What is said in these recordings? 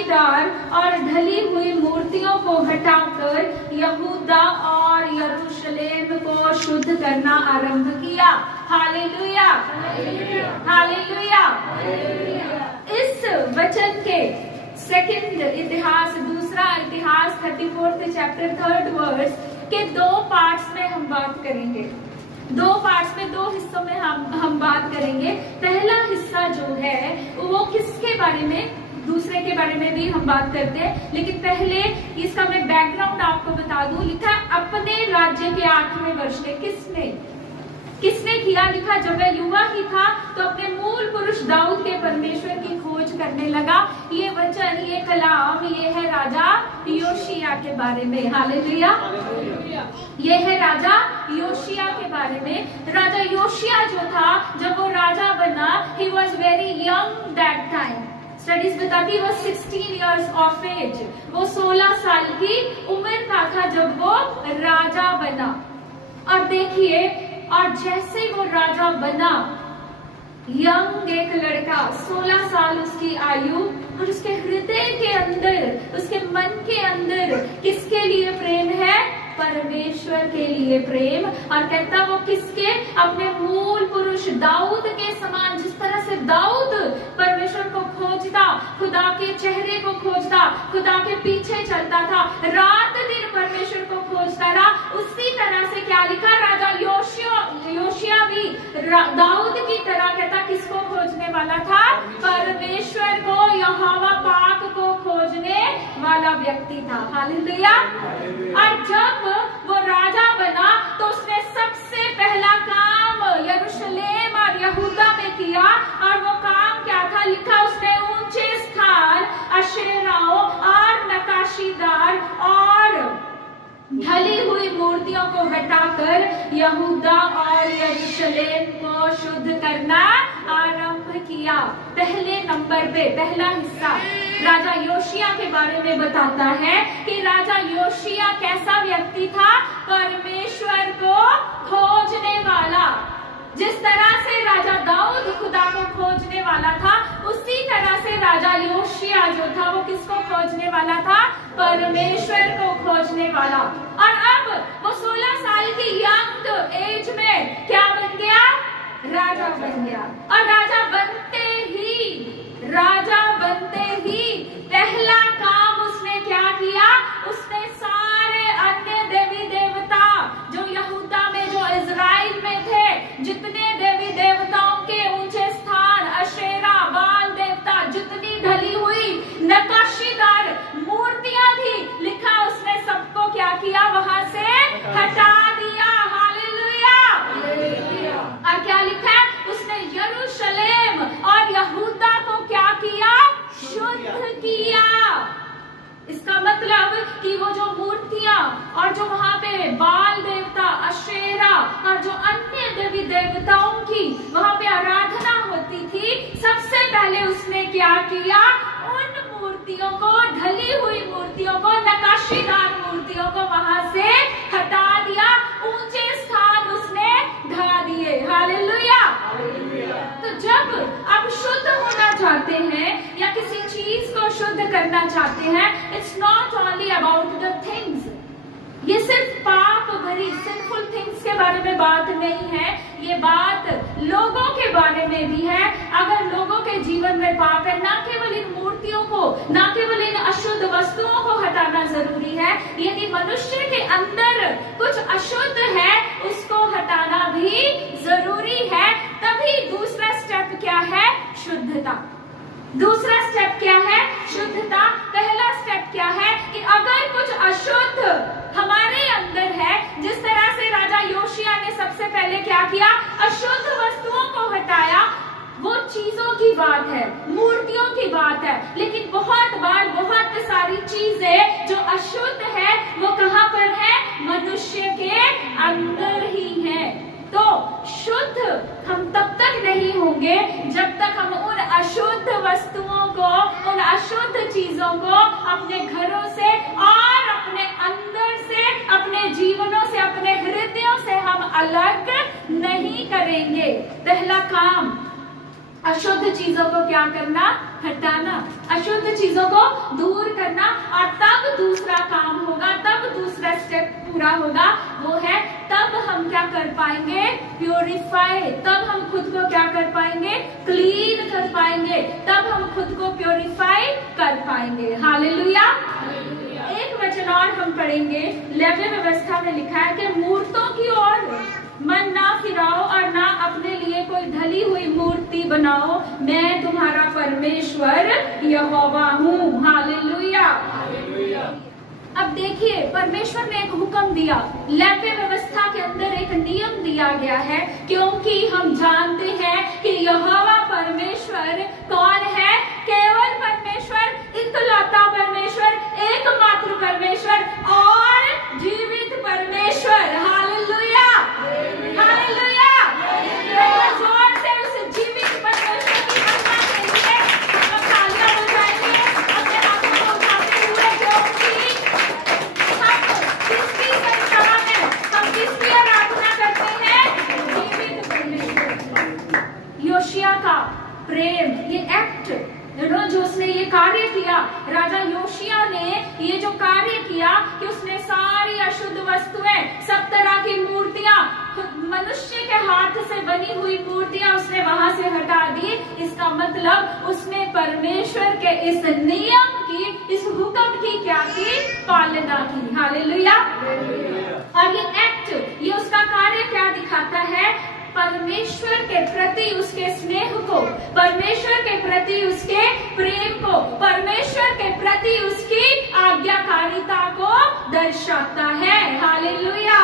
नक्काशीदार और ढली हुई मूर्तियों को हटाकर यहूदा और यरूशलेम को शुद्ध करना आरंभ किया। Hallelujah, hallelujah. इस वचन के सेकंड इतिहास, दूसरा इतिहास 34 चैप्टर 3 वर्स के 2 पार्ट्स में हम बात करेंगे। 2 पार्ट्स में, 2 हिस्सों में हम बात करेंगे। पहला हिस्सा जो है वो किसके बारे में, दूसरे के बारे में भी हम बात करते हैं, लेकिन पहले इसका मैं बैकग्राउंड आपको बता दूं। लिखा अपने राज्य के 8वें वर्ष में किसने किया, लिखा जब वह युवा ही था तो अपने मूल पुरुष दाऊद के परमेश्वर की खोज करने लगा। ये वचन, ये कलाम, ये है राजा योशिया के बारे में। हालेलुया, ये है राजा योशिया के बारे में। राजा योशिया जो था, जब वो राजा बना, he was very young that time. Studies बताती है वो 16 इयर्स ऑफ एज, वो 16 साल की उम्र का था जब वो राजा बना। और देखिए, और जैसे वो राजा बना, यंग एक लड़का, 16 साल उसकी आयु, और उसके हृदय के अंदर, उसके मन के अंदर किसके लिए प्रेम है? परमेश्वर के लिए प्रेम। और कहता वो किसके? अपने मूल पुरुष दाऊद के समान। जिस तरह से दाऊद परमेश्वर को खोजता, खुदा के चेहरे को खोजता, खुदा के पीछे चलता था, रात दिन परमेश्वर को खोजता रहा, उसी तरह से क्या लिखा? राजा योशिया भी दाऊद की तरह कहता किसको खोजने वाला था? परमेश्वर को, यहोवा पाक को खोजने वाला व्यक्ति था। हालेलुया। और जब वो राजा बना तो उसने सबसे पहला काम यरूशलेम और यहूदा में किया। और वो काम क्या था? लिखा उसने ऊंचे स्थान, अशेराओं और नक्काशीदार और ढली हुई मूर्तियों को हटाकर यहूदा और यरूशलेम को शुद्ध करना आरंभ किया। पहले नंबर पे पहला हिस्सा राजा योशिया के बारे में बताता है कि राजा योशिया कैसा व्यक्ति था? परमेश्वर को खोजने वाला। जिस तरह से राजा दाऊद खुदा को खोजने वाला था, उसी तरह से राजा योशिया जो था वो किसको खोजने वाला था? परमेश्वर को खोजने वाला। और अब वो 16 साल की यंग एज में क्या बन गया? राजा बन गया। और राजा बनते ही पहला काम उसने क्या किया? उसने सारे अन्य देवी देवता जो यहूदा में, जो इजराइल में थे, जितने देवी देवताओं के ऊंचे स्थान, अशेरा, बाल देवता, जितनी ढली हुई नक्काशीदार मूर्तियां थी, लिखा उसने सबको क्या किया? वहां से हटा दिया। हालेलुया। और क्या लिखा है? उसने यरूशलेम और यहूदा को क्या किया? शुद्ध किया। इसका मतलब कि वो जो मूर्तियां और जो वहां पे बाल देवता, अशेरा और जो अन्य देवी देवताओं की वहां पे आराधना होती थी, सबसे पहले उसने क्या किया? उन मूर्तियों को, ढली हुई मूर्तियों को, नक्काशीदार मूर्तियों को वहां से हटा दिया। ऊंचे स्थान उसने ढा दिए। हालेलुया। तो जब आप शुद्ध होना चाहते हैं या किसी चीज को शुद्ध करना चाहते हैं, it's not only about the things. ये सिर्फ पाप भरी सिंफुल थिंग्स के बारे में बात नहीं है, ये बात लोगों के बारे में भी है। अगर लोगों के जीवन में पाप है, ना केवल इन मूर्तियों को, ना केवल इन अशुद्ध वस्तुओं को हटाना जरूरी है, यदि मनुष्य के अंदर कुछ अशुद्ध है उसको हटाना भी जरूरी है। तभी दूसरा स्टेप क्या है? शुद्धता। दूसरा स्टेप क्या है? शुद्धता। पहला स्टेप क्या है? कि अगर कुछ अशुद्ध हमारे अंदर है, जिस तरह से राजा योशिया ने सबसे पहले क्या किया? अशुद्ध वस्तुओं को हटाया। वो चीजों की बात है, मूर्तियों की बात है, लेकिन बहुत बार बहुत सारी चीजें जो अशुद्ध है वो कहाँ पर है? मनुष्य के अंदर ही है। तो शुद्ध हम तब तक नहीं होंगे जब तक हम उन अशुद्ध वस्तुओं को, उन अशुद्ध चीजों को अपने घरों से और अपने अंदर से, अपने जीवनों से, अपने हृदयों से हम अलग नहीं करेंगे। पहला काम अशुद्ध चीजों को क्या करना, हटाना, अशुद्ध चीजों को दूर करना, और तब दूसरा काम होगा, तब दूसरा स्टेप पूरा होगा, वो है तब हम क्या कर पाएंगे, प्योरीफाई, तब हम खुद को क्या कर पाएंगे, क्लीन कर पाएंगे, तब हम खुद को प्योरीफाई कर पाएंगे। हालेलुया। एक वचन और हम पढ़ेंगे, लेवी व्यवस्था में लिखा है कि मूर्तों की ओर मन ना फिराओ और ना अपने लिए कोई ढली हुई मूर्ति बनाओ, मैं तुम्हारा परमेश्वर यहोवा हूँ। हालेलुया। अब देखिए, परमेश्वर ने एक हुक्म दिया, लेवी व्यवस्था के अंदर एक नियम दिया गया है, क्योंकि हम जानते हैं कि यहोवा परमेश्वर कौन है, केवल परमेश्वर, इकलौता परमेश्वर, एकमात्र परमेश्वर और जीवित परमेश्वर। Hallelujah, hallelujah. जोर से उस जीवित परमेश्वर की महिमा के लिए हम तालियां बजाएंगे, अपने हाथों को उठाते हुए, क्योंकि हम किसकी संतान है, हम किसकी आराधना करते हैं, जीवित परमेश्वर। योशिया का प्रेम, ये एक्ट जो उसने ये कार्य किया, राजा योशिया ने ये जो कार्य किया कि उसने सारी अशुद्ध वस्तुएं, सब तरह की मूर्तियां, मनुष्य के हाथ से बनी हुई मूर्तियां उसने वहां से हटा दी। इसका मतलब उसने परमेश्वर के इस नियम की, इस हुक्म की क्या की, पालना की। हालेलुया। और ये एक्ट, ये उसका कार्य क्या दिखाता है, परमेश्वर के प्रति उसके स्नेह को, परमेश्वर के प्रति उसके प्रेम को, परमेश्वर के प्रति उसकी आज्ञाकारिता को दर्शाता है। हालेलुया।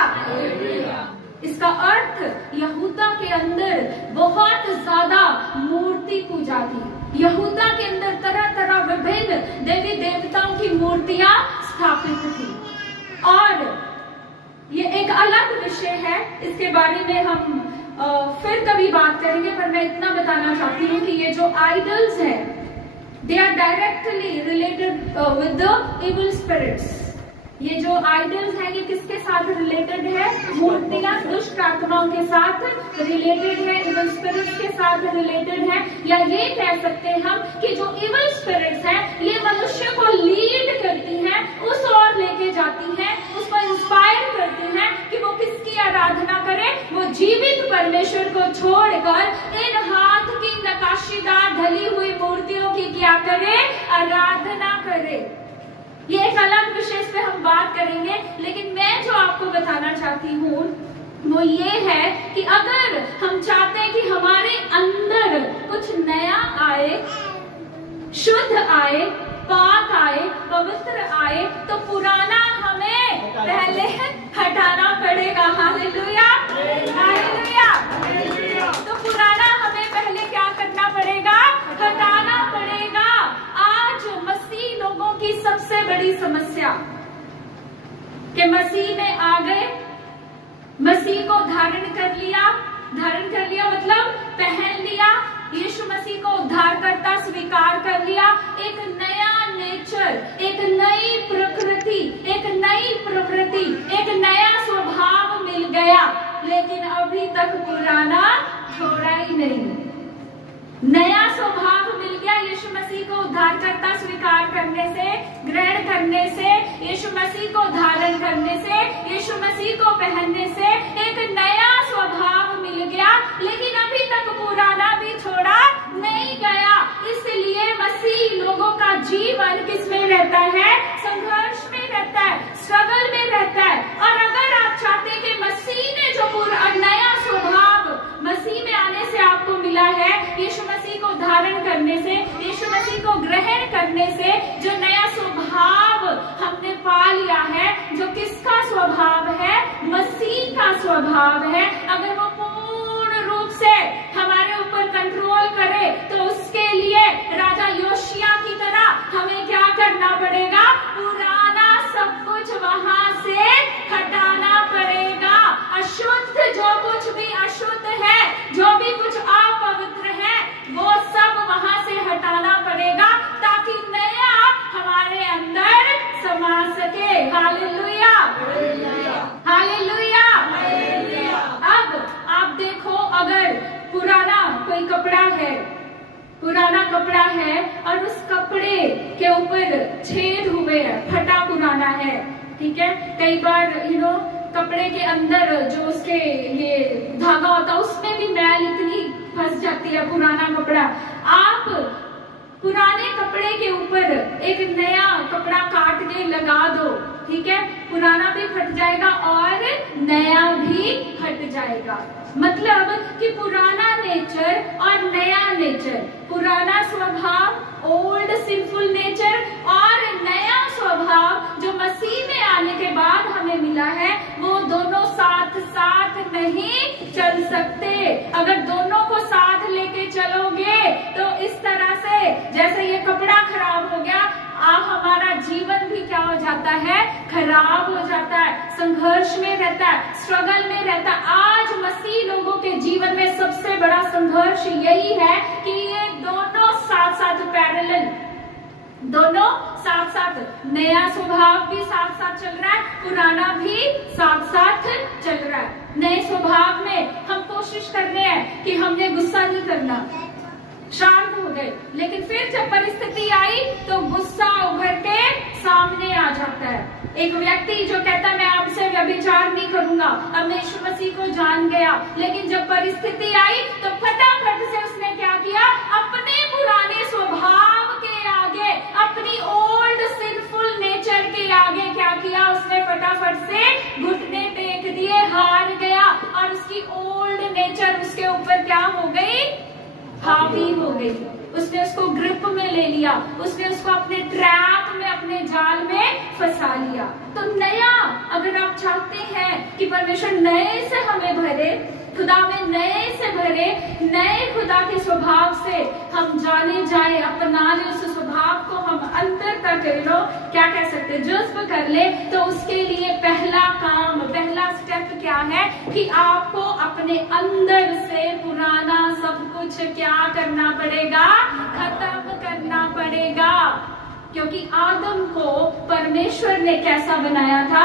इसका अर्थ, यहूदा के अंदर बहुत ज्यादा मूर्ति पूजा थी, यहूदा के अंदर तरह तरह विभिन्न देवी देवताओं की मूर्तियां स्थापित थी। और ये एक अलग विषय है, इसके बारे में हम फिर कभी बात करेंगे, पर मैं इतना बताना चाहती हूँ कि ये जो आइडल्स हैं, they are directly related with the evil spirits. ये जो आइडल्स हैं, ये किसके साथ रिलेटेड है, मूर्तियां दुष्ट आत्माओं के साथ रिलेटेड है, इविल स्पिरिट्स के साथ रिलेटेड है। या ये कह सकते हैं हम कि जो इविल स्पिरिट्स हैं, ये मनुष्य को लीड करती हैं, उस ओर लेके जाती हैं, उसको इंस्पायर करती हैं कि वो किसकी आराधना करे, वो जीवित परमेश्वर को छोड़कर इन हाथ की नकाशीदार ढली हुई मूर्तियों की क्या करे, आराधना करे। ये एक अलग विषय पे हम बात करेंगे, लेकिन मैं जो आपको बताना चाहती हूँ वो ये है कि अगर हम चाहते हैं कि हमारे अंदर कुछ नया आए, शुद्ध आए, पाक आए, पवित्र आए, तो पुराना हमें पहले हटाना पड़ेगा। Hallelujah, hallelujah. तो पुराना हमें पहले क्या करना पड़ेगा, हटाना पड़ेगा। आज मसीह लोगों की सबसे बड़ी समस्या कि मसीह में आ गए, मसीह को धारण कर लिया मतलब पहन लिया, यीशु मसीह को उद्धारकर्ता स्वीकार कर लिया, एक नया नेचर, एक नई प्रकृति, एक नया स्वभाव मिल गया, लेकिन अभी तक पुराना छोड़ा ही नहीं। नया स्वभाव मिल गया यीशु मसीह को उद्धारकर्ता स्वीकार करने से, ग्रहण करने से, यीशु मसीह को धारण करने से, यीशु मसीह को पहनने से एक नया स्वभाव मिल गया, लेकिन अभी तक पुराना भी छोड़ा नहीं गया। इसलिए मसीह लोगों का जीवन किसमें रहता है, संघर्ष में रहता है, स्ट्रगल में रहता है। और अगर आप चाहते हैं कि मसीह ने जो पूरा नया स्वभाव मसीह में आने से आपको मिला है, यीशु मसीह को धारण करने से, यीशु मसीह को ग्रहण करने से जो नया स्वभाव हमने पा लिया है, जो किसका स्वभाव है, मसीह का स्वभाव है, अगर वो पूर्ण रूप से हमारे ऊपर कंट्रोल करे, तो उसके लिए राजा योशिया की तरह हमें क्या करना पड़ेगा, पुराना सब कुछ वहां से हटाना पड़ेगा। अशुद्ध जो कुछ भी अशुद्ध है, जो भी कुछ अपवित्र है, वो सब वहां से हटाना पड़ेगा, ताकि नया हमारे अंदर समा सके। Hallelujah, hallelujah. अब आप देखो, अगर पुराना कोई कपड़ा है, कपड़ा है और उस कपड़े के ऊपर छेद हुए हैं, फटा पुराना है, ठीक है। कई बार कपड़े के अंदर जो उसके ये धागा होता है उसमें भी मैल इतनी फंस जाती है, पुराना कपड़ा। आप पुराने कपड़े के ऊपर एक नया कपड़ा काट के लगा दो, ठीक है, पुराना भी फट जाएगा और नया भी हट जाएगा। मतलब कि पुराना नेचर और नया नेचर, पुराना स्वभाव ओल्ड सिंफुल नेचर और नया स्वभाव जो मसीह में आने के बाद हमें मिला है, वो दोनों साथ साथ नहीं चल सकते। अगर दोनों को साथ लेके चलोगे तो इस तरह से जैसे ये कपड़ा खराब हो गया, हमारा जीवन भी क्या हो जाता है, खराब हो जाता है, संघर्ष में रहता है, स्ट्रगल में रहता है। आज मसीह लोगों के जीवन में सबसे बड़ा संघर्ष यही है कि ये दोनों साथ साथ पैरेलल, दोनों साथ साथ, नया स्वभाव भी साथ साथ चल रहा है, पुराना भी साथ साथ चल रहा है। नए स्वभाव में हम कोशिश कर रहे हैं कि हमने गुस्सा नहीं करना, शांत हो गए, लेकिन फिर जब परिस्थिति आई तो गुस्सा उभर के सामने आ जाता है। एक व्यक्ति जो कहता है मैं आपसे व्यभिचार नहीं करूंगा, अब मैं यीशु मसीह को जान गया, लेकिन जब परिस्थिति आई तो फटाफट से उसने क्या किया, अपने पुराने स्वभाव के आगे, अपनी ओल्ड सिंफुल नेचर के आगे क्या किया, उसने फटाफट से घुटने टेक दिए, हार गया और उसकी ओल्ड नेचर उसके ऊपर क्या हो गई, हावी हो गई। उसने उसको ग्रिप में ले लिया, उसने उसको अपने ट्रैप में, अपने जाल में फंसा लिया। तो नया, अगर आप चाहते हैं कि परमेश्वर नए से हमें भरे, खुदा में नए से भरे, नए खुदा के स्वभाव से हम जाने जाए, अपना ले उस स्वभाव को, हम अंदर तक क्या कह सकते, जज्ब कर ले, तो उसके लिए पहला काम, पहला स्टेप क्या है कि आपको अपने अंदर से पुराना सब कुछ क्या करना पड़ेगा, खत्म करना पड़ेगा। क्योंकि आदम को परमेश्वर ने कैसा बनाया था,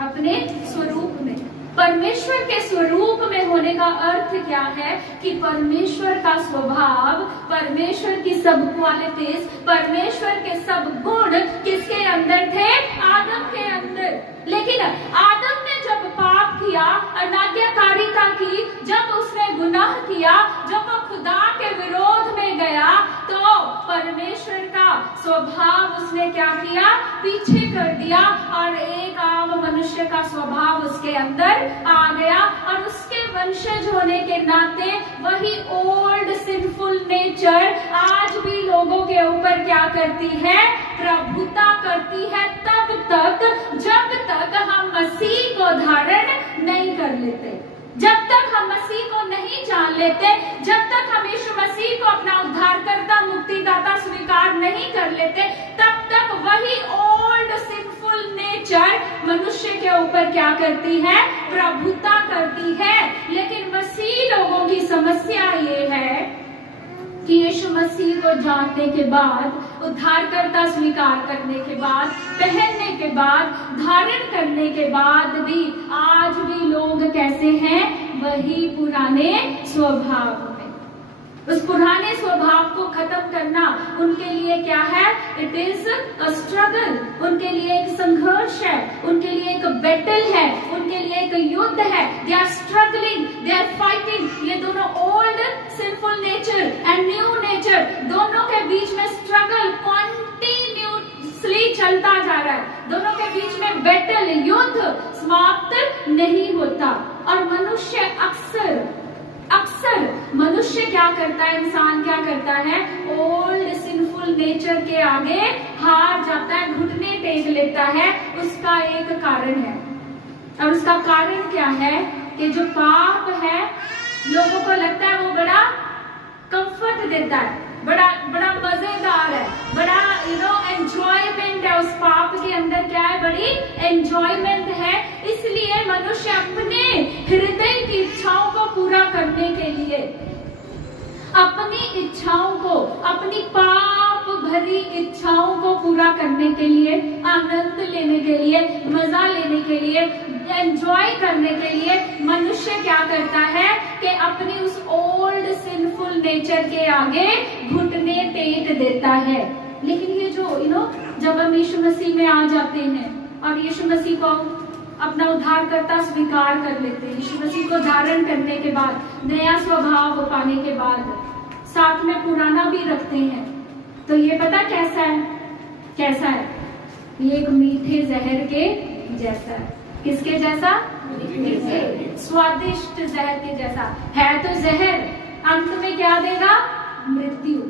अपने स्वरूप में। परमेश्वर के स्वरूप में होने का अर्थ क्या है कि परमेश्वर का स्वभाव, परमेश्वर की सब क्वालिटीज, परमेश्वर के सब गुण किसके अंदर थे, आदम के अंदर। लेकिन आदम ने जब पाप किया, अनाज्ञाकारिता की, जब उसने गुनाह किया, जब वो खुदा के विरोध में गया, तो परमेश्वर का स्वभाव उसने क्या किया, पीछे कर दिया और एक आम मनुष्य का स्वभाव उसके अंदर आ गया। और उसके वंशज होने के नाते वही ओल्ड सिंफुल नेचर आज भी लोगों के ऊपर क्या करती है, प्रभुता करती है, तब तक जब तक हम मसीह को धारण नहीं कर लेते, जब तक हम मसीह को नहीं जान लेते, जब तक हम यीशु मसीह को अपना उद्धारकर्ता, मुक्तिदाता स्वीकार नहीं कर लेते, तब तक वही ओल्ड सिंफुल नेचर मनुष्य के ऊपर क्या करती है, प्रभुता करती है। लेकिन मसीह लोगों की समस्या ये है कि यीशु मसीह को जानने के बाद, उद्धारकर्ता स्वीकार करने के बाद, पहनने के बाद, धारण करने के बाद भी आज भी लोग कैसे हैं, वही पुराने स्वभाव में। उस पुराने स्वभाव को खत्म करना उनके लिए क्या है, इट इज अ स्ट्रगल, उनके लिए एक संघर्ष है, उनके लिए एक बैटल है, उनके लिए एक युद्ध है। They are struggling, they are fighting. ये दोनों old sinful nature and new nature, दोनों के बीच में स्ट्रगल कंटिन्यूअसली चलता जा रहा है। दोनों के बीच में बैटल, युद्ध समाप्त नहीं होता। और मनुष्य अक्सर मनुष्य क्या करता है, इंसान क्या करता है, ओल्ड सिंफुल नेचर के आगे हार जाता है, घुटने टेक लेता है। उसका एक कारण है, और उसका कारण क्या है कि जो पाप है, लोगों को लगता है वो बड़ा कंफर्ट देता है, बड़ा मजेदार है, बड़ा एंजॉयमेंट है। उस पाप के अंदर क्या है, बड़ी एंजॉयमेंट है। इसलिए मनुष्य अपने हृदय की इच्छाओं को पूरा करने के लिए, अपनी इच्छाओं को, अपनी पाप भरी इच्छाओं को पूरा करने के लिए, आनंद लेने के लिए, मजा लेने के लिए एंजॉय करने के लिए मनुष्य क्या करता है कि अपनी उस ओल्ड सिंफुल नेचर के आगे घुटने टेक देता है। लेकिन ये जो जब हम यीशु मसीह में आ जाते हैं और यीशु मसीह को अपना उद्धारकर्ता स्वीकार कर लेते हैं, यीशु मसीह को धारण करने के बाद, नया स्वभाव पाने के बाद, साथ में पुराना भी रखते हैं, तो ये पता कैसा है? कैसा है? ये एक मीठे जहर के जैसा है। किसके जैसा? मीठे स्वादिष्ट जहर के जैसा है। तो जहर अंत में क्या देगा? मृत्यु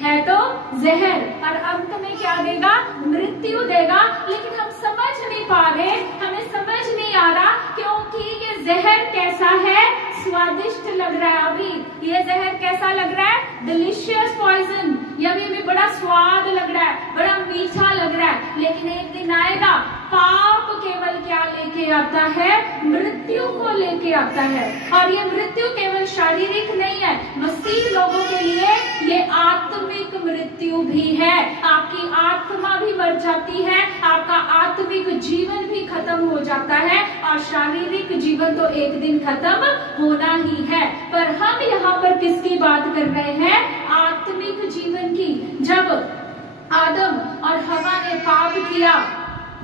है। तो जहर और अंत में क्या देगा? मृत्यु देगा। लेकिन हम समझ नहीं पा रहे, हमें समझ नहीं आ रहा, क्योंकि ये जहर कैसा है? स्वादिष्ट लग रहा है। अभी ये जहर कैसा लग रहा है? Delicious poison. ये अभी बड़ा स्वाद लग रहा है, बड़ा मीठा लग रहा है। लेकिन एक दिन आएगा, पाप केवल क्या लेके आता है? मृत्यु को लेके आता है। और ये मृत्यु केवल शारीरिक नहीं है, मसीह लोगों के लिए ये आत्मिक मृत्यु भी है। आपकी आत्मा भी मर जाती है, आपका आत्मिक जीवन भी खत्म हो जाता है, और शारीरिक जीवन तो एक दिन खत्म होना ही है। पर हम यहाँ पर किसकी बात कर रहे हैं? आत्मिक जीवन की। जब आदम और हवा ने पाप किया,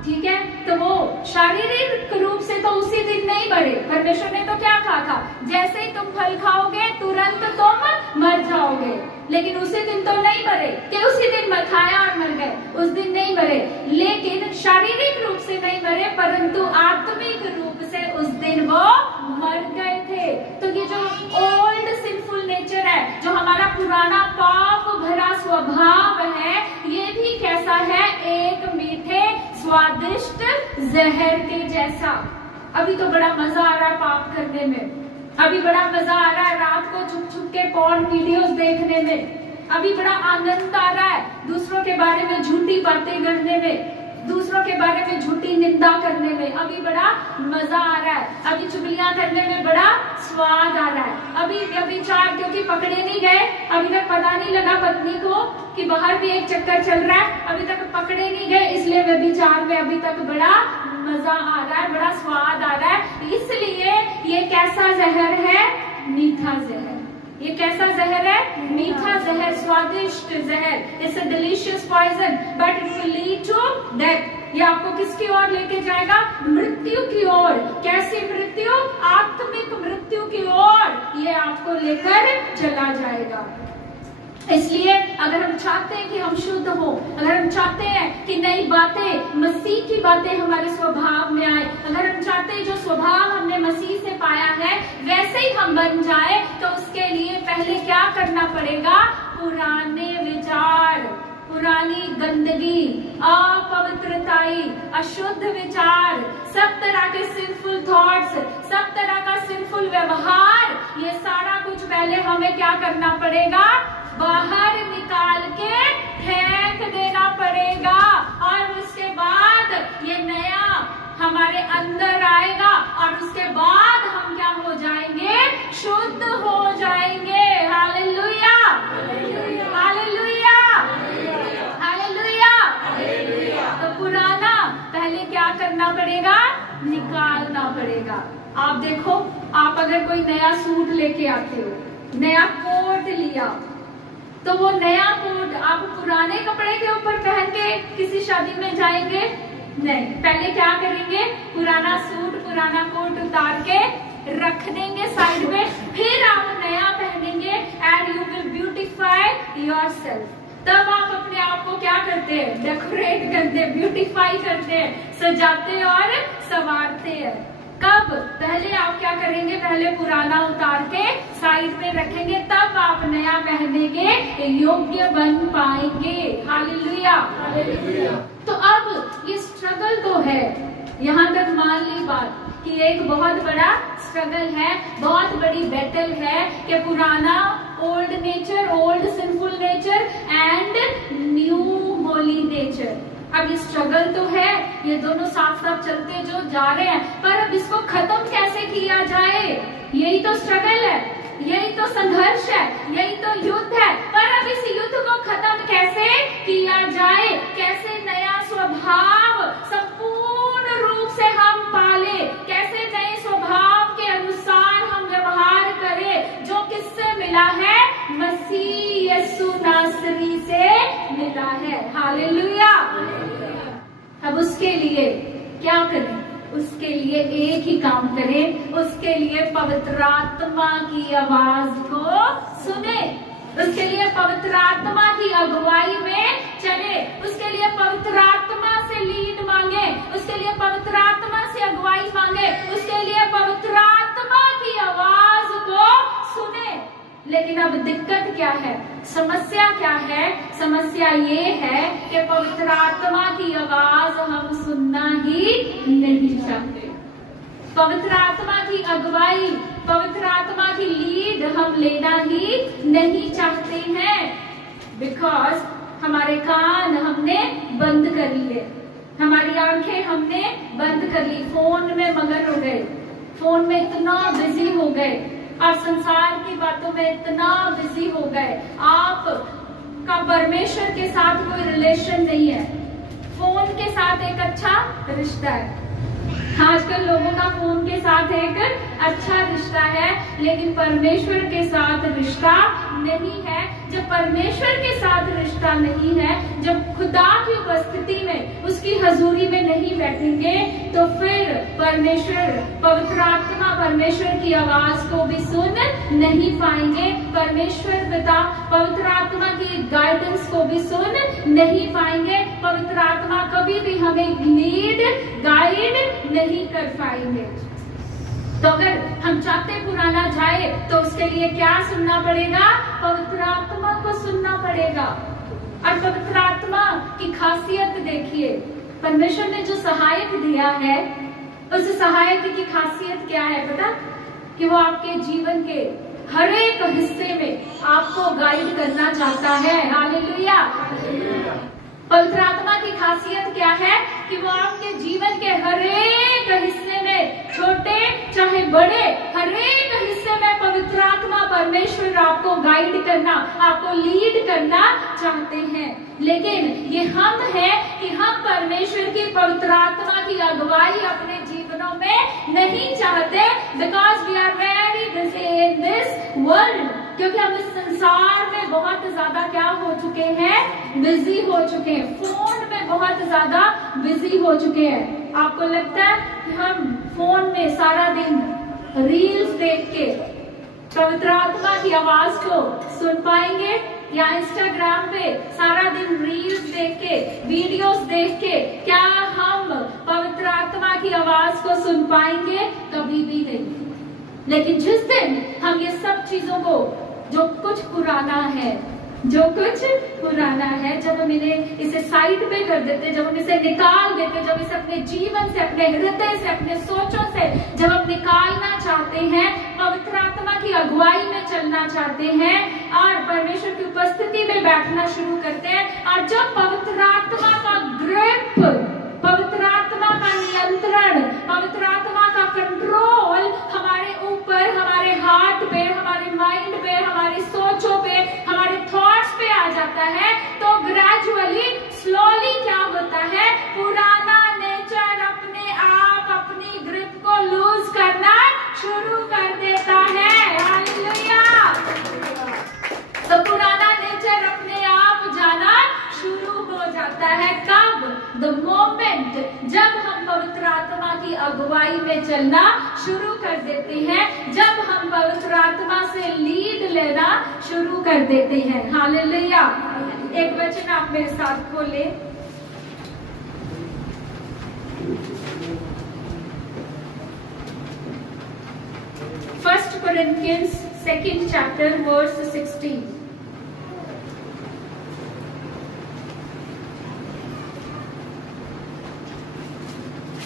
ठीक है, तो वो शारीरिक रूप से तो उसी दिन नहीं मरे। परमेश्वर ने तो क्या कहा था? जैसे ही तुम फल खाओगे तुरंत तुम मर जाओगे। लेकिन उसी दिन तो नहीं मरे कि उसी दिन खाया और मर गए, उस दिन नहीं मरे। लेकिन शारीरिक रूप से नहीं मरे, परंतु आत्मिक रूप से उस दिन वो मर गए थे। तो ये जो ओल्ड सिंफुल नेचर है, जो हमारा पुराना पाप भरा स्वभाव है, ये भी कैसा है? एक मीठे स्वादिष्ट जहर के जैसा। अभी तो बड़ा मजा आ रहा है पाप करने में, अभी बड़ा मजा आ रहा है रात को छुप छुप के पॉर्न वीडियोस देखने में, अभी बड़ा आनंद आ रहा है दूसरों के बारे में झूठी बातें करने में, दूसरों के बारे में झूठी निंदा करने में, अभी बड़ा मजा आ रहा है। अभी चुगलियां करने में बड़ा स्वाद आ रहा है। अभी व्यभिचार, क्योंकि पकड़े नहीं गए, अभी तक पता नहीं लगा पत्नी को कि बाहर भी एक चक्कर चल रहा है, अभी तक पकड़े नहीं गए, इसलिए व्यभिचार में अभी तक बड़ा मजा आ रहा है, बड़ा स्वाद आ रहा है। इसलिए ये कैसा जहर है? मीठा जहर। ये कैसा जहर है? मीठा जहर, स्वादिष्ट जहर। It's a delicious poison, but it will lead to death. ये आपको किसकी ओर लेके जाएगा? मृत्यु की ओर। कैसी मृत्यु? आत्मिक मृत्यु की ओर ये आपको लेकर चला जाएगा। इसलिए अगर हम चाहते हैं कि हम शुद्ध हो, अगर हम चाहते हैं कि नई बातें, मसीह की बातें हमारे स्वभाव में आए, अगर हम चाहते हैं जो स्वभाव हमने मसीह से पाया है वैसे ही हम बन जाए, तो उसके लिए पहले क्या करना पड़ेगा? पुराने विचार, पुरानी गंदगी, अपवित्रताई, अशुद्ध विचार, सब तरह के सिंफुल थॉट्स, सब तरह का सिंफुल व्यवहार, ये सारा कुछ पहले हमें क्या करना पड़ेगा? बाहर निकाल के फेंक देना पड़ेगा। और उसके बाद ये नया हमारे अंदर आएगा, और उसके बाद हम क्या हो जाएंगे? शुद्ध हो जाएंगे। Hallelujah, hallelujah, hallelujah. तो पुराना पहले क्या करना पड़ेगा? निकालना पड़ेगा। आप देखो, आप अगर कोई नया सूट लेके आते हो, नया कोट लिया, तो वो नया कोट आप पुराने कपड़े के ऊपर पहन के किसी शादी में जाएंगे? नहीं। पहले क्या करेंगे? पुराना सूट, पुराना कोट उतार के रख देंगे साइड में, फिर आप नया पहनेंगे, and you will beautify yourself. तब आप अपने आप को क्या करते हैं? डेकोरेट करते हैं, ब्यूटिफाई करते हैं, सजाते और संवारते हैं। कब? पहले आप क्या करेंगे? पहले पुराना उतार के साइड में रखेंगे, तब आप नया पहनेंगे, योग्य बन पाएंगे। हालेलुया। तो अब ये स्ट्रगल तो है, यहाँ तक मान ली बात कि एक बहुत बड़ा स्ट्रगल है, बहुत बड़ी बैटल है कि पुराना old nature, old sinful nature and new Holi nature. अब ये स्ट्रगल तो है, ये दोनों साथ साथ चलते जो जा रहे हैं, पर अब इसको खत्म कैसे किया जाए? यही तो स्ट्रगल है, यही तो संघर्ष है, यही तो युद्ध है। पर अब इस युद्ध को खत्म कैसे किया जाए? कैसे नया स्वभाव संपूर्ण रूप से हम पाले? नर्सरी से मिला है। हालेलुया। अब उसके लिए क्या करें? उसके लिए एक ही काम करें, उसके लिए पवित्र आत्मा की आवाज को सुने, उसके लिए पवित्र आत्मा की अगुवाई में चले, उसके लिए पवित्र आत्मा से लीड मांगे, उसके लिए पवित्र आत्मा से अगुवाई मांगे, उसके लिए पवित्र आत्मा की आवाज को सुने। लेकिन अब दिक्कत क्या है? समस्या क्या है? समस्या ये है कि पवित्र आत्मा की आवाज हम सुनना ही नहीं चाहते। पवित्र आत्मा की अगुवाई, पवित्र आत्मा की लीड हम लेना ही नहीं चाहते हैं। बिकॉज हमारे कान हमने बंद कर लिए, हमारी आंखें हमने बंद कर ली, फोन में मगन हो गए, फोन में इतना बिजी हो गए और संसार की बातों में इतना बिजी हो गए, आप का परमेश्वर के साथ कोई रिलेशन नहीं है, फोन के साथ एक अच्छा रिश्ता है। आजकल लोगों का फोन के साथ एक अच्छा रिश्ता है, लेकिन परमेश्वर के साथ रिश्ता नहीं है। जब परमेश्वर के साथ रिश्ता नहीं है, जब खुदा की उपस्थिति में, उसकी हजूरी में नहीं बैठेंगे, तो फिर परमेश्वर, पवित्र आत्मा परमेश्वर की आवाज को भी सुन नहीं पाएंगे, परमेश्वर पिता पवित्र आत्मा की गाइडेंस को भी सुन नहीं पाएंगे, पवित्र आत्मा कभी भी हमें लीड गाइड नहीं कर पाएंगे। तो अगर हम चाहते पुराना जाए तो उसके लिए क्या सुनना पड़ेगा? पवित्र आत्मा को सुनना पड़ेगा। और पवित्र आत्मा की खासियत देखिए, परमेश्वर ने जो सहायक दिया है, उस सहायक की खासियत क्या है पता? कि वो आपके जीवन के हर एक हिस्से में आपको गाइड करना चाहता है। हालेलुया। पवित्र आत्मा की खासियत क्या है? कि वो आपके जीवन के हर एक हिस्से में, छोटे चाहे बड़े, हर एक हिस्से में पवित्र आत्मा परमेश्वर आपको गाइड करना, आपको लीड करना चाहते हैं। लेकिन ये हम है कि हम परमेश्वर की पवित्र आत्मा की अगुवाई अपने जीवनों में नहीं चाहते, because we are very busy in this world. क्योंकि हम इस संसार में बहुत ज्यादा क्या हो चुके हैं? बिजी हो चुके हैं, फोन में बहुत ज्यादा बिजी हो चुके हैं। आपको लगता है कि हम फोन में सारा दिन रील्स देख के पवित्र आत्मा की आवाज को सुन पाएंगे? या इंस्टाग्राम पे सारा दिन रील्स देख के, वीडियोस देख के क्या हम पवित्र आत्मा की आवाज को सुन पाएंगे? कभी भी नहीं। लेकिन जिस दिन हम ये सब चीजों को, जो कुछ पुराना है, जब हम इसे साइड पे कर देते, जब हम इसे निकाल देते, जब इसे अपने जीवन से, अपने हृदय से, अपने सोचों से जब हम निकालना चाहते हैं, पवित्र आत्मा की अगुवाई में चलना चाहते हैं और परमेश्वर की उपस्थिति में बैठना शुरू करते हैं, और जब पवित्र आत्मा का ग्रिप, पवित्र आत्मा का नियंत्रण, पवित्र आत्मा का कंट्रोल हमारे ऊपर, हमारे हार्ट पे, हमारे माइंड पे, हमारी सोचों पे, हमारे थॉट्स पे आ जाता है, तो ग्रेजुअली, स्लोली क्या होता है? पुराना नेचर अपने आप अपनी ग्रिप को लूज करना शुरू कर देता है। हालेलुया। तो पुराना नेचर अपने आप जाना शुरू हो जाता है। कब? द मोमेंट जब हम पवित्र आत्मा की अगुवाई में चलना शुरू कर देते हैं, जब हम पवित्र आत्मा से लीड लेना शुरू कर देते हैं। हालेलुया। एक वचन आप मेरे साथ खोले, फर्स्ट कोरिन्थियंस 2nd चैप्टर वर्स 16।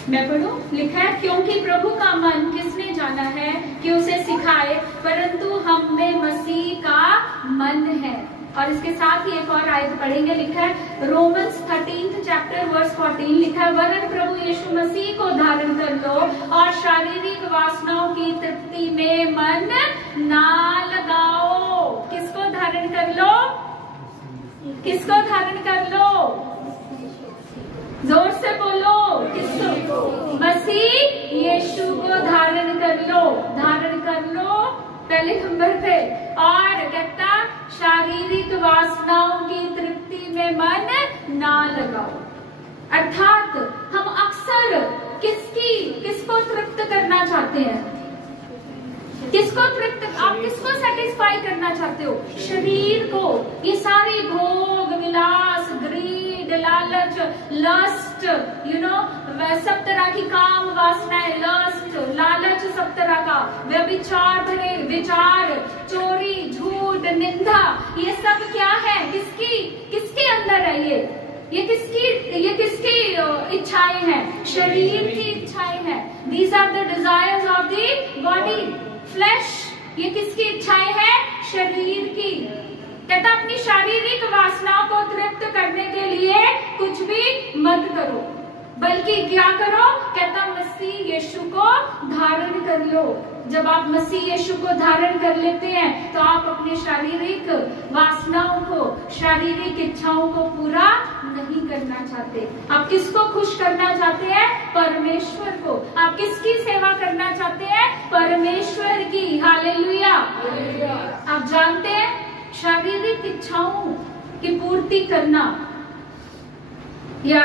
मैं पढ़ूं? लिखा है, क्योंकि प्रभु का मन किसने जाना है कि उसे सिखाए, परंतु हम में मसीह का मन है। और इसके साथ ही एक और आयत पढ़ेंगे, लिखा है रोमन्स 13th चैप्टर वर्स 14, लिखा है, वरन प्रभु यीशु मसीह को धारण कर लो और शारीरिक वासनाओं की तृप्ति में मन ना लगाओ। किसको धारण कर लो? किसको धारण कर लो? जोर से बोलो, किसको? मसीह यीशु को धारण कर लो, धारण कर लो पहले नंबर पे। और कहता शारीरिक वासनाओं की तृप्ति में मन ना लगाओ। अर्थात हम अक्सर किसको तृप्त करना चाहते हैं? आप किसको सेटिस्फाई करना चाहते हो? शरीर को। ये सारी भोग विलास, ग्रीड, लालच, लस्ट, सब तरह की काम वासनाएं, लस्ट, लालच, सब तरह का व्यभिचार भरे विचार, चोरी, झूठ, निंदा, ये सब क्या है? किसके अंदर है ये किसकी इच्छाएं हैं? शरीर की इच्छाएं हैं। These are the desires of the body, flesh। ये किसकी इच्छाएं हैं? शरीर की। कहता अपनी शारीरिक वासनाओं को तृप्त करने के लिए कुछ भी मत करो, बल्कि क्या करो? कहता मसीह यीशु को धारण कर लो। जब आप मसीह यीशु को धारण कर लेते हैं तो आप अपनी शारीरिक वासनाओं को, शारीरिक इच्छाओं को पूरा नहीं करना चाहते। आप किसको खुश करना चाहते हैं? परमेश्वर को। आप किसकी सेवा करना चाहते हैं? परमेश्वर की। हालेलुया। आप जानते हैं शारीरिक इच्छाओं की पूर्ति करना या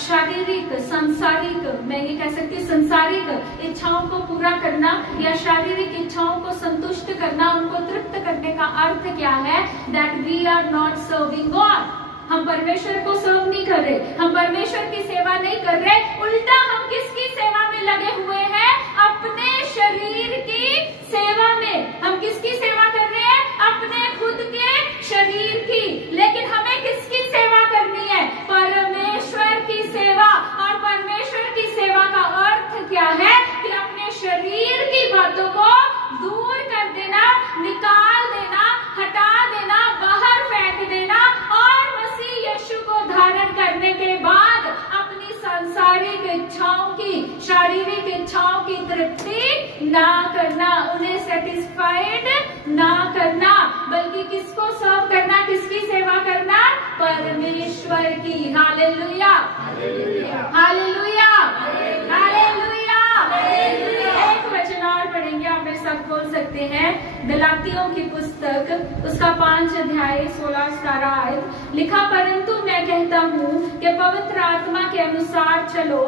शारीरिक सांसारिक, मैं ये कह सकती हूँ संसारिक इच्छाओं को पूरा करना या शारीरिक इच्छाओं को संतुष्ट करना, उनको तृप्त करने का अर्थ क्या है? That we are not serving God. हम परमेश्वर को सर्व नहीं कर रहे, हम परमेश्वर की सेवा नहीं कर रहे, उल्टा हम किसकी सेवा में लगे हुए हैं? अपने शरीर की सेवा में। हम किसकी सेवा कर रहे हैं? अपने खुद के शरीर की। लेकिन हमें किसकी सेवा करनी है? परमेश्वर की सेवा। और परमेश्वर की सेवा का अर्थ क्या है? कि अपने शरीर की बातों को दूर कर देना, निकाल देना, हटा देना, बाहर फेंक देना और मसीह यीशु को धारण करने के बाद अपनी सांसारिक इच्छाओं की, शारीरिक इच्छाओं की तृप्ति ना करना, उन्हें सेटिस्फाइड ना करना, बल्कि किसको सर्व करना? किसकी सेवा करना? परमेश्वर की। Hallelujah, hallelujah, hallelujah. एक वचन और पढ़ेंगे, आप मेरे साथ बोल सकते हैं। गलातियों की पुस्तक उसका 5 अध्याय 16-17 आयत लिखा, परंतु मैं कहता हूँ कि पवित्र आत्मा के अनुसार चलो।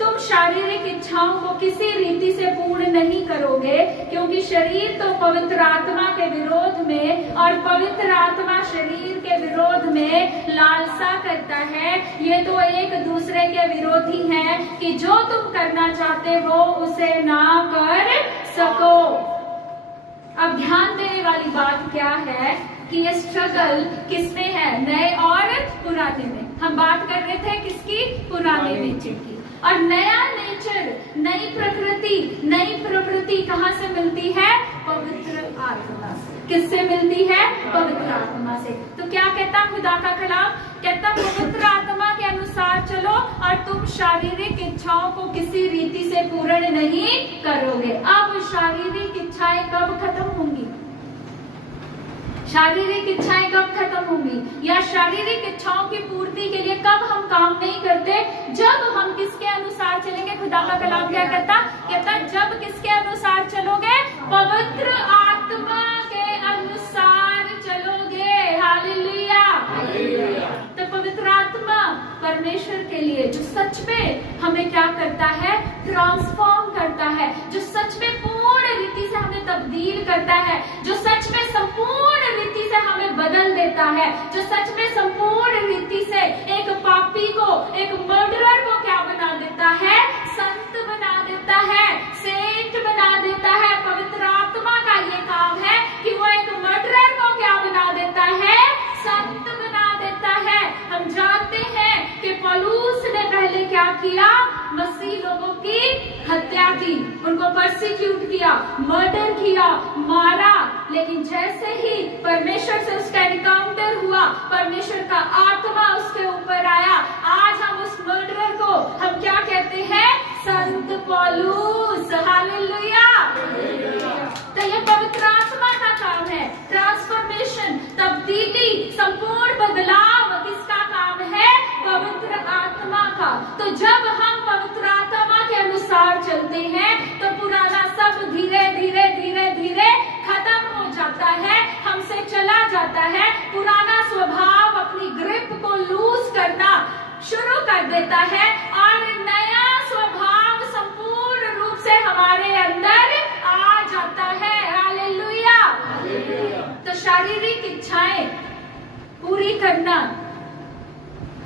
तुम शारीरिक इच्छाओं को किसी रीति से पूर्ण नहीं करोगे, क्योंकि शरीर तो पवित्र आत्मा के विरोध में और पवित्र आत्मा शरीर के विरोध में लालसा करता है। ये तो एक दूसरे के विरोधी हैं कि जो तुम करना चाहते हो उसे ना कर सको। अब ध्यान देने वाली बात क्या है कि ये स्ट्रगल किसमें है? नए और पुराने में। हम बात कर रहे थे किसकी? पुराने नेचर की। और नया नेचर, नई प्रकृति कहाँ से मिलती है? पवित्र आत्मा से। किससे मिलती है? पवित्र आत्मा से। तो क्या कहता खुदा का कलाम? कहता पवित्र आत्मा के अनुसार चलो और तुम शारीरिक इच्छाओं को किसी रीति से पूर्ण नहीं करोगे। अब शारीरिक इच्छाएं कब खत्म होंगी? शारीरिक इच्छाएं कब खत्म होंगी? या शारीरिक इच्छाओं की पूर्ति के लिए कब हम काम नहीं करते? जब हम किसके अनुसार चलेंगे? खुदा का कलाम क्या कहता? जब किसके अनुसार चलोगे? पवित्र आत्मा के अनुसार चलोगे। हालेलुया। तो पवित्र आत्मा परमेश्वर के लिए जो सच में हमें क्या करता है? ट्रांसफॉर्म करता है, जो सच में पूर्ण रीति से हमें तब्दील करता है, जो सच में संपूर्ण रीति से हमें बदल देता है, जो सच में संपूर्ण रीति से एक पापी को, एक मर्डरर को क्या बना देता है? संत बना देता है, सेंट बना देता है। पवित्र आत्मा का ये काम है कि वो एक मर्डरर को क्या बना देता है? संत बना देता है। हम जानते हैं कि पौलुस ने पहले क्या किया? मसीह लोगों की हत्या की, उनको परसिक्यूट किया, मर्डर किया, मारा। लेकिन जैसे ही परमेश्वर से उसका एनकाउंटर हुआ, परमेश्वर का आत्मा उसके ऊपर आया, आज हम उस मर्डरर को हम क्या कहते हैं? संत पौलुस। हालेलुया। तो ये पवित्र आत्मा का काम है। ट्रांसफॉर्मेशन, तब्दीली, संपूर्ण बदलाव किसका काम है? पवित्र आत्मा का। तो जब हम पवित्र आत्मा के अनुसार चलते हैं तो पुराना सब धीरे धीरे धीरे धीरे खत्म हो जाता है, हमसे चला जाता है, पुराना स्वभाव अपनी ग्रिप को लूज करना शुरू कर देता है और नया स्वभाव संपूर्ण रूप से हमारे अंदर आ जाता है। हालेलुया। तो शारीरिक इच्छाएं पूरी करना,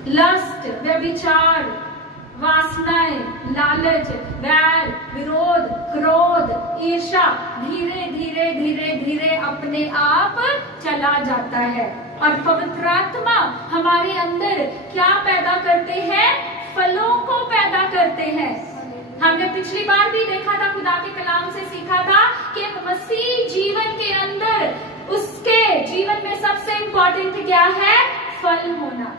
लस्ट, व्यभिचार, वासनाएं, लालच, बैर, विरोध, क्रोध, ईर्ष्या धीरे धीरे धीरे धीरे अपने आप चला जाता है। और पवित्र आत्मा हमारे अंदर क्या पैदा करते हैं? फलों को पैदा करते हैं। हमने पिछली बार भी देखा था, खुदा के कलाम से सीखा था कि मसीह जीवन के अंदर उसके जीवन में सबसे इंपॉर्टेंट क्या है? फल होना।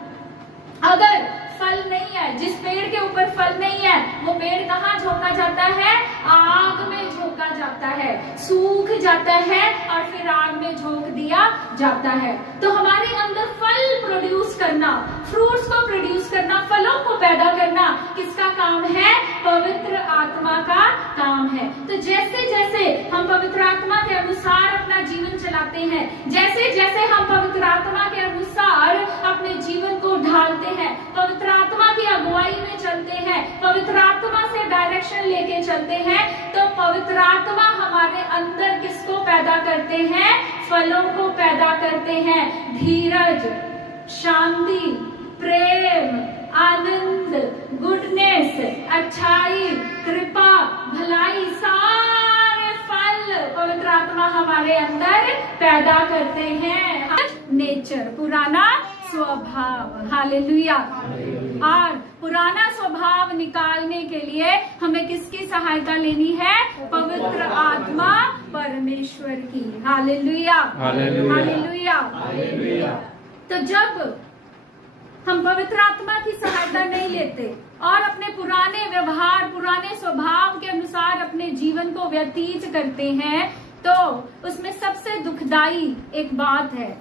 अगर फल नहीं है, जिस पेड़ के ऊपर फल नहीं है, वो पेड़ कहाँ झोंका जाता है? आग में झोंका जाता है, सूख जाता है और फिर आग में झोंक दिया जाता है। तो हमारे अंदर फल प्रोड्यूस करना, फ्रूट्स को प्रोड्यूस करना, फलों को पैदा करना किसका काम है? पवित्र आत्मा का काम है। तो जैसे जैसे हम पवित्र आत्मा के अनुसार अपना जीवन चलाते हैं, जैसे जैसे हम पवित्र आत्मा के अनुसार अपने जीवन को ढालते हैं, पवित्र आत्मा की अगुवाई में चलते हैं, पवित्र आत्मा से डायरेक्शन लेके चलते हैं, तो पवित्र आत्मा हमारे अंदर किसको पैदा करते हैं? फलों को पैदा करते हैं। धीरज, शांति, प्रेम, आनंद, गुडनेस, अच्छाई, कृपा, भलाई, सारे फल पवित्र आत्मा हमारे अंदर पैदा करते हैं। नेचर, पुराना स्वभाव। हालेलुया। और पुराना स्वभाव निकालने के लिए हमें किसकी सहायता लेनी है? पवित्र आत्मा परमेश्वर की। Hallelujah, hallelujah. तो जब हम पवित्र आत्मा की सहायता नहीं लेते और अपने पुराने व्यवहार, पुराने स्वभाव के अनुसार अपने जीवन को व्यतीत करते हैं, तो उसमें सबसे दुखदाई एक बात है,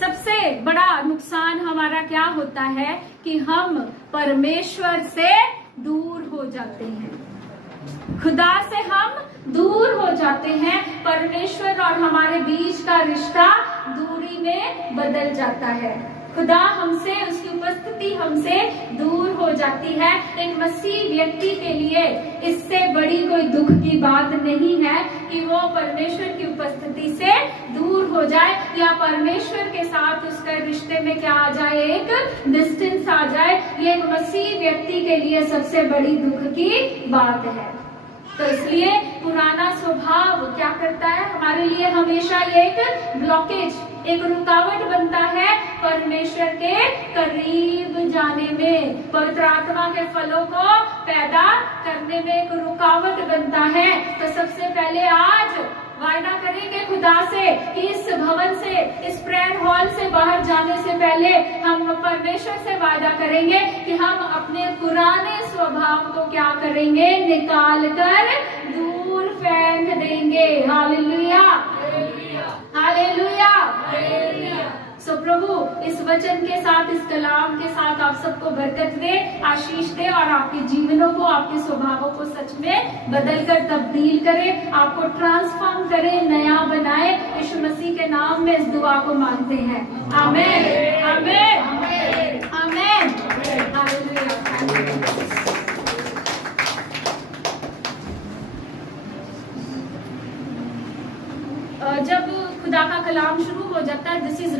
सबसे बड़ा नुकसान हमारा क्या होता है कि हम परमेश्वर से दूर हो जाते हैं। खुदा से हम दूर हो जाते हैं। परमेश्वर और हमारे बीच का रिश्ता दूरी में बदल जाता है। खुदा हमसे, उसकी उपस्थिति हमसे दूर हो जाती है। एक मसीह व्यक्ति के लिए इससे बड़ी कोई दुख की बात नहीं है कि वो परमेश्वर की उपस्थिति से दूर हो जाए या परमेश्वर के साथ उसका रिश्ते में क्या आ जाए? एक डिस्टेंस आ जाए। ये एक मसीह व्यक्ति के लिए सबसे बड़ी दुख की बात है। तो इसलिए पुराना स्वभाव क्या करता है? हमारे लिए हमेशा एक ब्लॉकेज, एक रुकावट बनता है परमेश्वर के करीब जाने में, पवित्र आत्मा के फलों को पैदा करने में एक रुकावट बनता है। तो सबसे पहले आज वायदा करेंगे खुदा से कि इस भवन से, इस प्रेयर हॉल से बाहर जाने से पहले हम परमेश्वर से वायदा करेंगे कि हम अपने पुराने स्वभाव को क्या करेंगे? निकाल कर दूर फेंक देंगे। Hallelujah, hallelujah. सो प्रभु इस वचन के साथ, इस कलाम के साथ आप सबको बरकत दे, आशीष दे और आपके जीवनों को, आपके स्वभावों को सच में बदल कर तब्दील करे, आपको ट्रांसफॉर्म करे, नया बनाए। यीशु मसीह के नाम में इस दुआ को मांगते हैं। आमीन, आमीन, आमीन। हालेलुया। जब खुदा का कलाम शुरू हो जाता है, दिस इज